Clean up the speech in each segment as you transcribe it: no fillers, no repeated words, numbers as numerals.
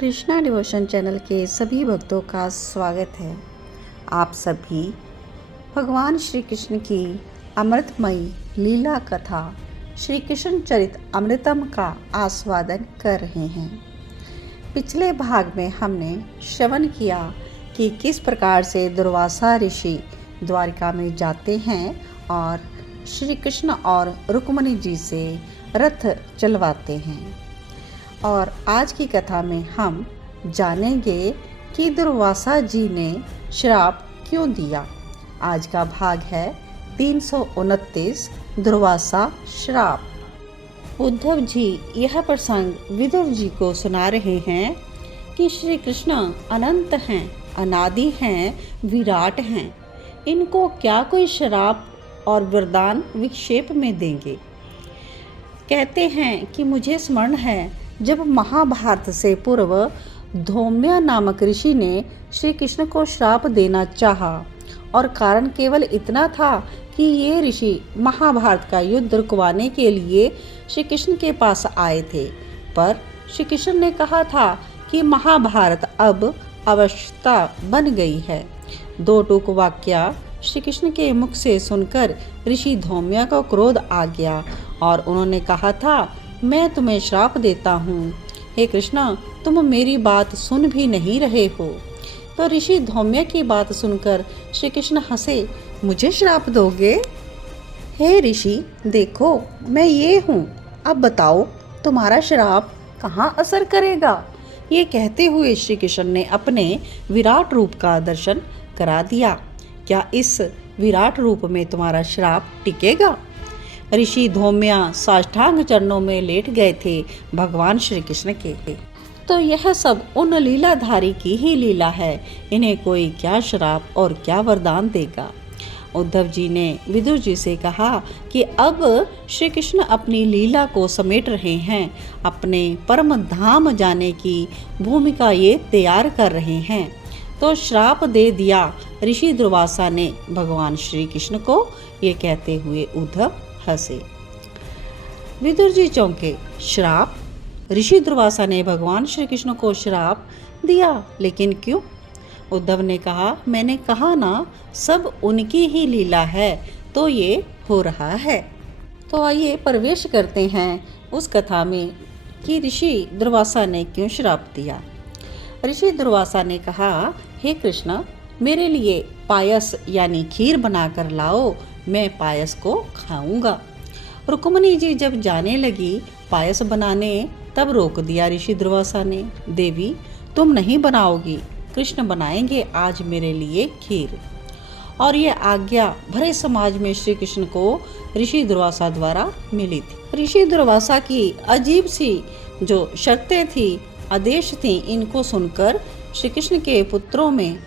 Krishna devotion channel के सभी भक्तों का स्वागत है। आप सभी भगवान श्री कृष्ण की अमृतमयी लीला कथा श्री कृष्ण चरित अमृतम का आस्वादन कर रहे हैं। पिछले भाग में हमने श्रवण किया कि किस प्रकार से दुर्वासा ऋषि द्वारिका में जाते हैं और श्री कृष्ण और रुक्मिणी जी से रथ चलवाते हैं। और आज की कथा में हम जानेंगे कि दुर्वासा जी ने श्राप क्यों दिया। आज का भाग है 329 दुर्वासा श्राप। उद्धव जी यह प्रसंग विदुर जी को सुना रहे हैं कि श्री कृष्ण अनंत हैं, अनादि हैं, विराट हैं। इनको क्या कोई श्राप और वरदान विक्षेप में देंगे। कहते हैं कि मुझे स्मरण है जब महाभारत से पूर्व धौम्य नामक ऋषि ने श्री कृष्ण को श्राप देना चाहा और कारण केवल इतना था कि ये ऋषि महाभारत का युद्ध रुकवाने के लिए श्री कृष्ण के पास आए थे। पर श्री कृष्ण ने कहा था कि महाभारत अब आवश्यकता बन गई है। दो टूक वाक्य श्री कृष्ण के मुख से सुनकर ऋषि धौम्य को क्रोध आ गया और उन्होंने कहा था, मैं तुम्हें श्राप देता हूँ। हे कृष्ण, तुम मेरी बात सुन भी नहीं रहे हो। तो ऋषि धौम्य की बात सुनकर श्री कृष्ण हंसे, मुझे श्राप दोगे? हे ऋषि, देखो मैं ये हूँ, अब बताओ तुम्हारा श्राप कहाँ असर करेगा। ये कहते हुए श्री कृष्ण ने अपने विराट रूप का दर्शन करा दिया। क्या इस विराट रूप में तुम्हारा श्राप टिकेगा? ऋषि धौम्य साष्टांग चरणों में लेट गए थे भगवान श्री कृष्ण के। तो यह सब उन लीलाधारी की ही लीला है, इन्हें कोई क्या श्राप और क्या वरदान देगा। उद्धव जी ने विदुर जी से कहा कि अब श्री कृष्ण अपनी लीला को समेट रहे हैं, अपने परम धाम जाने की भूमिका ये तैयार कर रहे हैं। तो श्राप दे दिया ऋषि दुर्वासा ने भगवान श्री कृष्ण को। ये कहते हुए उद्धव हंसे। विदुर जी चौंके, श्राप? ऋषि दुर्वासा ने भगवान श्री कृष्ण को श्राप दिया, लेकिन क्यों? उद्धव ने कहा, मैंने कहा ना, सब उनकी ही लीला है, तो ये हो रहा है। तो आइए प्रवेश करते हैं उस कथा में कि ऋषि दुर्वासा ने क्यों श्राप दिया। ऋषि दुर्वासा ने कहा, हे कृष्ण, मेरे लिए पायस यानी खीर बनाकर लाओ, मैं पायस को खाऊंगा। रुक्मिणी जी जब जाने लगी पायस बनाने, तब रोक दिया ऋषि दुर्वासा ने। देवी, तुम नहीं बनाओगी, कृष्ण बनाएंगे आज मेरे लिए खीर। और ये आज्ञा भरे समाज में श्री कृष्ण को ऋषि दुर्वासा द्वारा मिली थी। ऋषि दुर्वासा की अजीब सी जो शर्तें थी, आदेश थी, इनको सुनकर श्री कृष्ण के पुत्रों में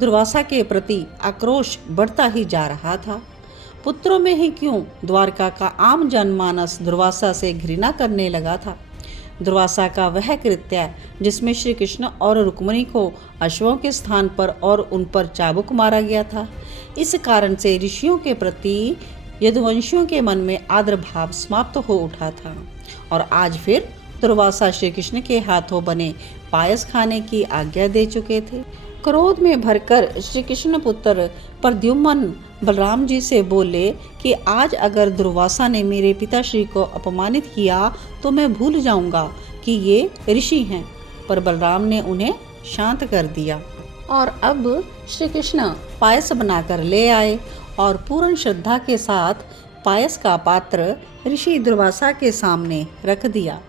दुर्वासा के प्रति आक्रोश बढ़ता ही जा रहा था। पुत्रों में ही क्यों, द्वारका का आम जनमानस दुर्वासा से घृणा करने लगा था। दुर्वासा का वह कृत्य जिसमें श्री कृष्ण और रुक्मिणी को अश्वों के स्थान पर और उन पर चाबुक मारा गया था, इस कारण से ऋषियों के प्रति यदुवंशियों के मन में आदर भाव समाप्त हो उठा था। और आज फिर दुर्वासा श्री कृष्ण के हाथों बने पायस खाने की आज्ञा दे चुके थे। क्रोध में भरकर श्री कृष्ण पुत्र प्रद्युम्न बलराम जी से बोले कि आज अगर दुर्वासा ने मेरे पिताश्री को अपमानित किया तो मैं भूल जाऊंगा कि ये ऋषि हैं। पर बलराम ने उन्हें शांत कर दिया और अब श्री कृष्ण पायस बनाकर ले आए और पूर्ण श्रद्धा के साथ पायस का पात्र ऋषि दुर्वासा के सामने रख दिया।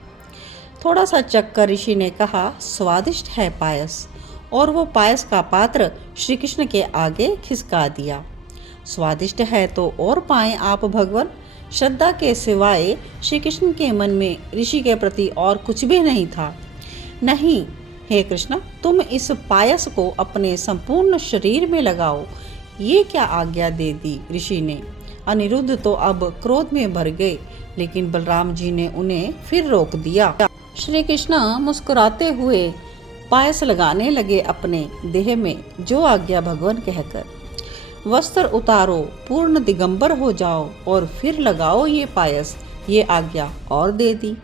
थोड़ा सा चखकर ऋषि ने कहा, स्वादिष्ट है पायस, और वो पायस का पात्र श्री कृष्ण के आगे खिसका दिया। स्वादिष्ट है तो और पाएं आप भगवान। श्रद्धा के सिवाय श्री कृष्ण के मन में ऋषि के प्रति और कुछ भी नहीं था। नहीं, हे कृष्ण, तुम इस पायस को अपने संपूर्ण शरीर में लगाओ। ये क्या आज्ञा दे दी ऋषि ने। अनिरुद्ध तो अब क्रोध में भर गए, लेकिन बलराम जी ने उन्हें फिर रोक दिया। श्री कृष्ण मुस्कुराते हुए पायस लगाने लगे अपने देह में, जो आज्ञा भगवान कहकर। वस्त्र उतारो, पूर्ण दिगंबर हो जाओ और फिर लगाओ ये पायस, ये आज्ञा और दे दी।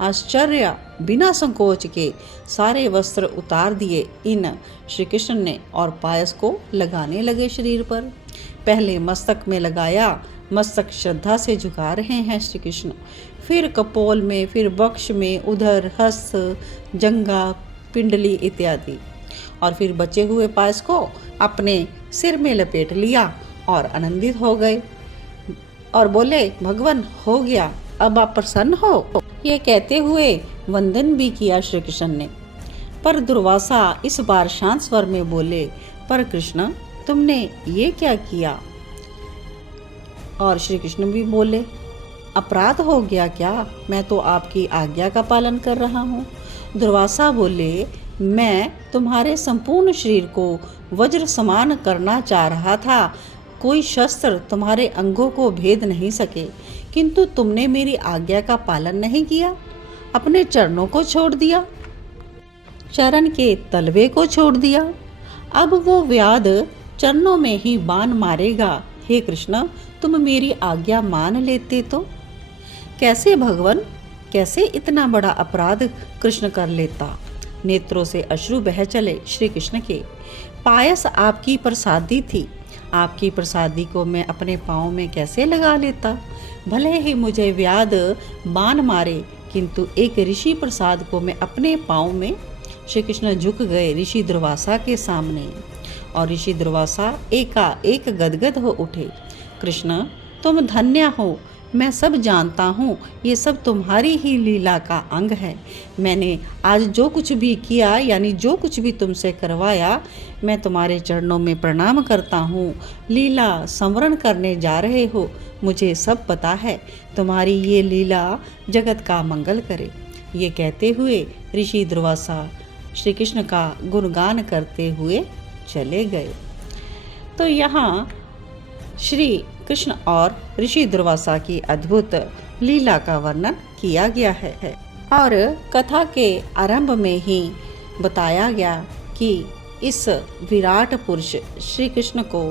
आश्चर्य बिना संकोच के सारे वस्त्र उतार दिए इन श्री कृष्ण ने और पायस को लगाने लगे शरीर पर। पहले मस्तक में लगाया, मस्तक श्रद्धा से झुका रहे हैं श्री कृष्ण, फिर कपोल में, फिर वक्ष में, उधर हस्त, जंघा, पिंडली इत्यादि, और फिर बचे हुए पायस को अपने सिर में लपेट लिया और आनंदित हो गए और बोले, भगवान हो गया, अब आप प्रसन्न हो। ये कहते हुए वंदन भी किया श्री कृष्ण ने। पर दुर्वासा इस बार शांत स्वर में बोले, पर कृष्ण तुमने ये क्या किया? और श्री कृष्ण भी बोले, अपराध हो गया क्या? मैं तो आपकी आज्ञा का पालन कर रहा हूँ। दुर्वासा बोले, मैं तुम्हारे संपूर्ण शरीर को वज्र समान करना चाह रहा था, कोई शस्त्र तुम्हारे अंगों को भेद नहीं सके, किंतु तुमने मेरी आज्ञा का पालन नहीं किया, अपने चरणों को छोड़ दिया, चरण के तलवे को छोड़ दिया। अब वो व्याध चरणों में ही बाण मारेगा। हे कृष्ण, तुम मेरी आज्ञा मान लेते तो। कैसे भगवान, कैसे इतना बड़ा अपराध कृष्ण कर लेता? नेत्रों से अश्रु बह चले श्री कृष्ण के। पायस आपकी प्रसादी थी, आपकी प्रसादी को मैं अपने पाँव में कैसे लगा लेता? भले ही मुझे व्याध बाण मारे, किंतु एक ऋषि प्रसाद को मैं अपने पाँव में। श्री कृष्ण झुक गए ऋषि दुर्वासा के सामने और ऋषि दुर्वासा एकाएक गदगद हो उठे। कृष्ण तुम धन्य हो, मैं सब जानता हूँ, ये सब तुम्हारी ही लीला का अंग है। मैंने आज जो कुछ भी किया, यानी जो कुछ भी तुमसे करवाया, मैं तुम्हारे चरणों में प्रणाम करता हूँ। लीला संवरण करने जा रहे हो, मुझे सब पता है। तुम्हारी ये लीला जगत का मंगल करे। ये कहते हुए ऋषि दुर्वासा श्री कृष्ण का गुणगान करते हुए चले गए। तो यहाँ श्री कृष्ण और ऋषि दुर्वासा की अद्भुत लीला का वर्णन किया गया है और कथा के आरंभ में ही बताया गया कि इस विराट पुरुष श्री कृष्ण को,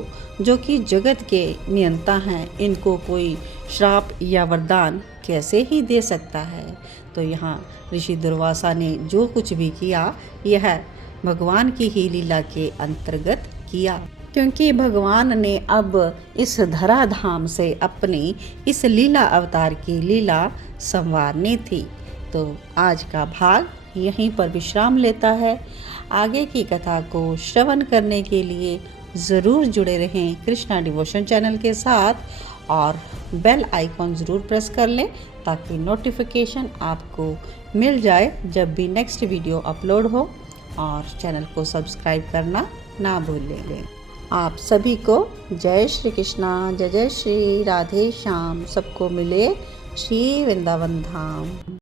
जो कि जगत के नियंता हैं, इनको कोई श्राप या वरदान कैसे ही दे सकता है। तो यहाँ ऋषि दुर्वासा ने जो कुछ भी किया, यह भगवान की ही लीला के अंतर्गत किया, क्योंकि भगवान ने अब इस धराधाम से अपनी इस लीला अवतार की लीला संवारनी थी। तो आज का भाग यहीं पर विश्राम लेता है। आगे की कथा को श्रवण करने के लिए ज़रूर जुड़े रहें कृष्णा डिवोशन चैनल के साथ और बेल आइकॉन ज़रूर प्रेस कर लें ताकि नोटिफिकेशन आपको मिल जाए जब भी नेक्स्ट वीडियो अपलोड हो, और चैनल को सब्सक्राइब करना ना भूलें। आप सभी को जय श्री कृष्णा, जय जय श्री राधे श्याम, सबको मिले श्री वृंदावन धाम।